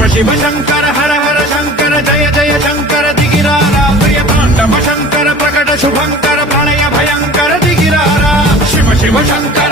शिव शिव शंकर हर हर शंकर जय जय शंकर दिगिरारा प्रिय तांडव शंकर प्रकट शुभंकर प्रणय भयंकर दिगिरारा शिव शिव शंकर